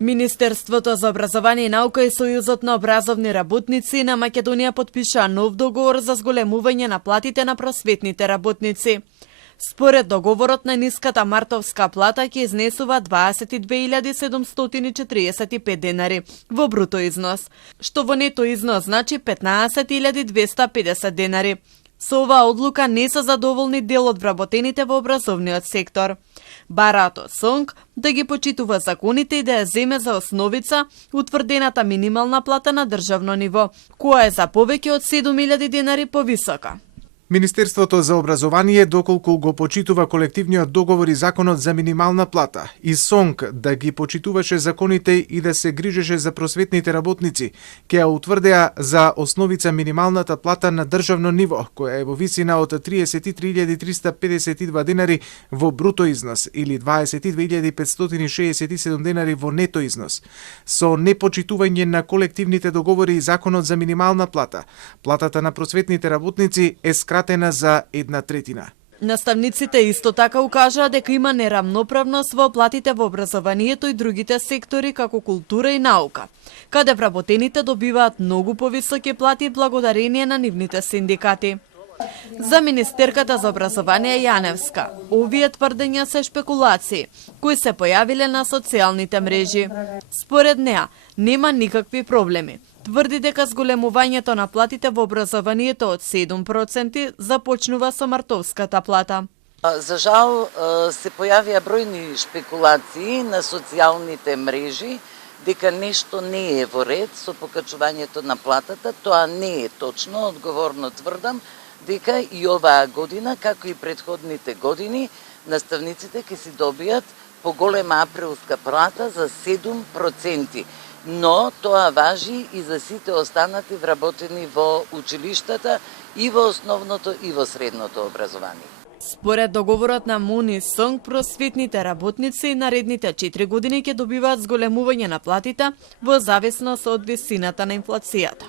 Министерството за образование и наука и Сојузот на образовни работници на Македонија подпишаа нов договор за зголемување на платите на просветните работници. Според договорот, најниската мартовска плата ќе изнесува 22.745 денари во бруто износ, што во нето износ значи 15.250 денари. Со оваа одлука не се задоволни дел од вработените во образовниот сектор. Бараат од СОНК да ги почитува законите и да ја земе за основица утврдената минимална плата на државно ниво, која е за повеќе од 7.000 денари повисока. Министерството за образование, доколку го почитува колективниот договор и законот за минимална плата, и СОНК да ги почитуваше законите и да се грижеше за просветните работници, ќе ја утврдеа за основица минималната плата на државно ниво, која е во висина од 33.352 денари во бруто износ или 22.567 денари во нето износ. Со непочитување на колективните договори и законот за минимална плата, платата на просветните работници е скратена за 1/3. Наставниците исто така укажаа дека има нерамноправност во платите во образованието и другите сектори како култура и наука, каде вработените добиваат многу повисоки плати благодарение на нивните синдикати. За министерката за образование Јаневска, овие тврдења се шпекулации, кои се појавиле на социјалните мрежи. Според неа, нема никакви проблеми. Тврди дека зголемувањето на платите во образованието од 7% започнува со мартовската плата. За жал се појавија бројни шпекулации на социјалните мрежи дека нешто не е во ред со покачувањето на платата. Тоа не е точно, одговорно тврдам дека и оваа година, како и претходните години, наставниците ќе си добијат поголема априлска плата за 7%. Но тоа важи и за сите останати вработени во училиштата и во основното и во средното образование. Според договорот на МУН и СОНК, просветните работници наредните 4 години ќе добиваат зголемување на платите во зависност од висината на инфлацијата.